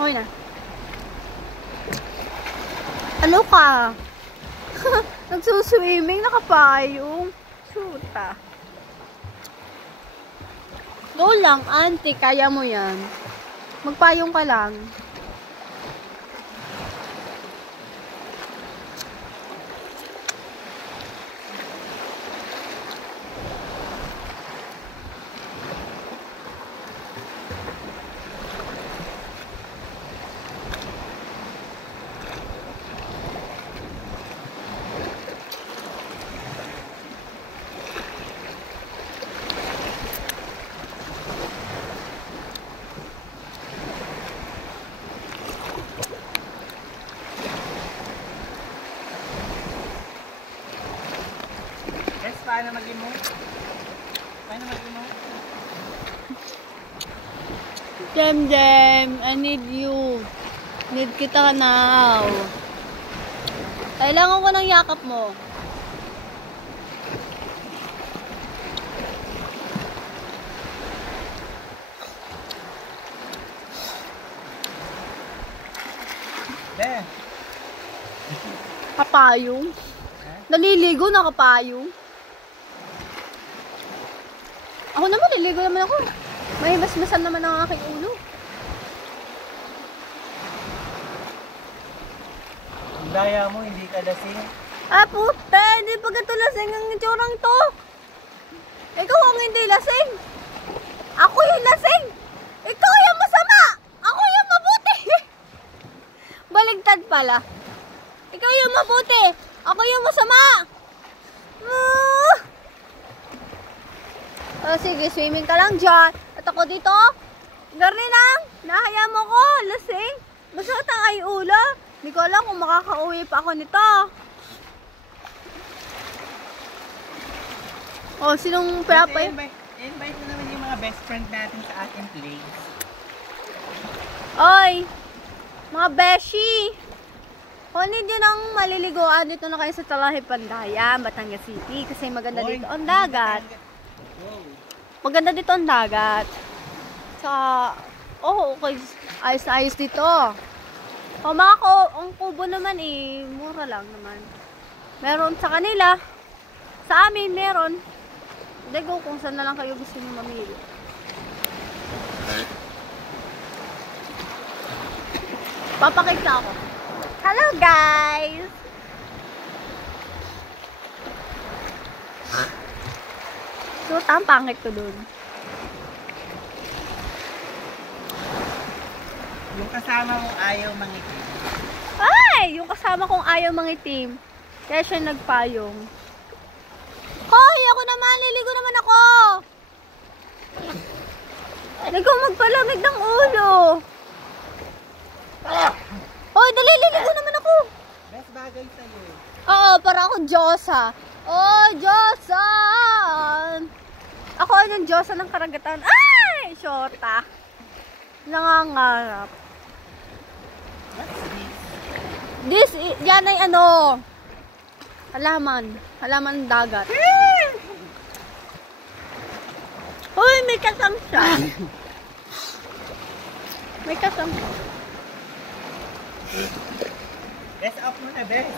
Okay na. Ano ka? Nagsuswimming, nakapayong. Shoota. Go lang, auntie. Kaya mo yan. Magpayong ka lang. Paano mag-emote? Paano mag-emote? Jem, I need you. Need kita now. Kailangan ko ng yakap mo. Be. Kapayong? Naliligo na kapayong? Ako naman, naliligo naman ako. May masmasan naman ang aking ulo. Daya mo, hindi ka lasing. Ah, puta! Hindi pa ganito lasing ang itsurang to. Ikaw ang hindi lasing. Ako yung lasing. Ikaw yung masama. Ako yung mabuti. Baligtad pala. Ikaw yung mabuti. Ako yung masama. Oh, sige, swimming ka lang dyan. At ako dito, ganun lang. Nahaya mo ko, lasing. Masakit ang ay ulo. Hindi ko alam kung makaka-uwi pa ako nito. Oh, sinong pinapay? Invite mo naman yung mga best friend natin sa ating place. Oy, mga beshi. Kung hindi nyo nang maliliguan, dito na kayo sa Talahi Pandayan, Batangas City. Kasi maganda dito ang dagat. Maganda dito ang dagat. Okay. Ayos na ayos dito. Ang kubo naman mura lang naman. Meron sa kanila. Sa amin, meron. Hindi ko kung saan na lang kayo gusto nyo mamili. Papakita ako. Hello, guys! So, ang pangit ko dun. Yung kasama mong ayaw mangitim. Ay! Yung kasama kong ayaw mangitim. Kaya siya nagpayong. Hoy! Ako naman! Liligo naman ako! Ikaw magpalamig ng ulo. Hoy! Dali! Liligo naman ako! Best bagay sa'yo. Oo, para akong Diyosa. Oh, Diyosa! Ako yung Diyosa ng karagatan. Ay! Shota. Nangangarap. What's this? Yan ay ano? Halaman. Halaman dagat. Uy, may kasang siya. May kasang. Best up mo na, best.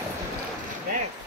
Best.